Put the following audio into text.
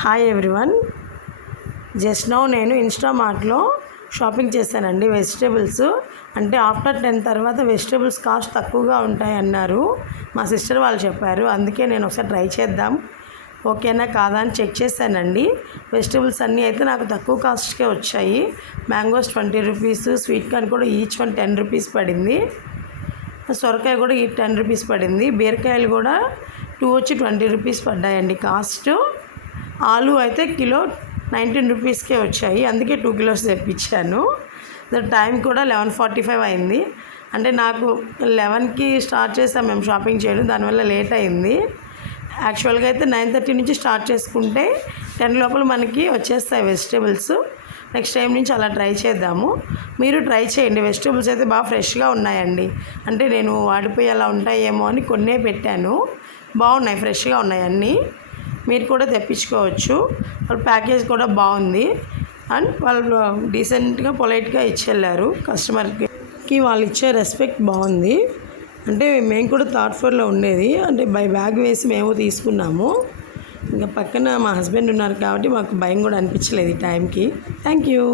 Hi everyone. Just now నేను ఇన్స్టామార్ట్లో shopping చేశానండి. Vegetables అంటే ఆఫ్టర్ 10 తర్వాత వెజిటేబుల్స్ కాస్ట్ తక్కువగా ఉంటాయి అన్నారు. మా సిస్టర్ వాళ్ళు చెప్పారు. అందుకే నేను ఒకసారి ట్రై చేద్దాం ఓకేనా కాదా అని చెక్ చేశానండి. వెజిటేబుల్స్ అన్నీ అయితే నాకు తక్కువ కాస్ట్కే వచ్చాయి. మ్యాంగోస్ 20 రూపీస్, స్వీట్ కార్న్ కూడా ఈచ్ వన్ 10 రూపీస్ పడింది. సొరకాయ కూడా ఈ 10 రూపీస్ పడింది. బీరకాయలు కూడా 2 వచ్చి 20 రూపీస్ పడ్డాయండి కాస్ట్. ఆలు అయితే కిలో 19 రూపీస్కే వచ్చాయి. అందుకే 2 కిలోస్ తెప్పించాను. టైం కూడా 11:45 అయింది. అంటే నాకు 11కి స్టార్ట్ చేసాం మేము షాపింగ్ చేయడం, దానివల్ల లేట్ అయింది. యాక్చువల్గా అయితే 9:30 నుంచి స్టార్ట్ చేసుకుంటే 10 లోపల మనకి వచ్చేస్తాయి వెజిటేబుల్స్. నెక్స్ట్ టైం నుంచి అలా ట్రై చేద్దాము. మీరు ట్రై చేయండి. వెజిటేబుల్స్ అయితే బాగా ఫ్రెష్గా ఉన్నాయండి. అంటే నేను వాడిపోయి అలా ఉంటాయేమో అని కొన్నే పెట్టాను. బాగున్నాయి, ఫ్రెష్గా ఉన్నాయి అన్నీ. మీరు కూడా తెప్పించుకోవచ్చు. వాళ్ళ ప్యాకేజ్ కూడా బాగుంది అండ్ వాళ్ళు డీసెంట్గా పొలైట్గా ఇచ్చెళ్ళారు. కస్టమర్కి వాళ్ళు ఇచ్చే రెస్పెక్ట్ బాగుంది. అంటే మేము కూడా థర్డ్ ఫ్లోర్లో ఉండేది, అంటే బై బ్యాగ్ వేసి మేము తీసుకున్నాము. ఇంకా పక్కన మా హస్బెండ్ ఉన్నారు కాబట్టి మాకు భయం కూడా అనిపించలేదు ఈ టైంకి. Thank you.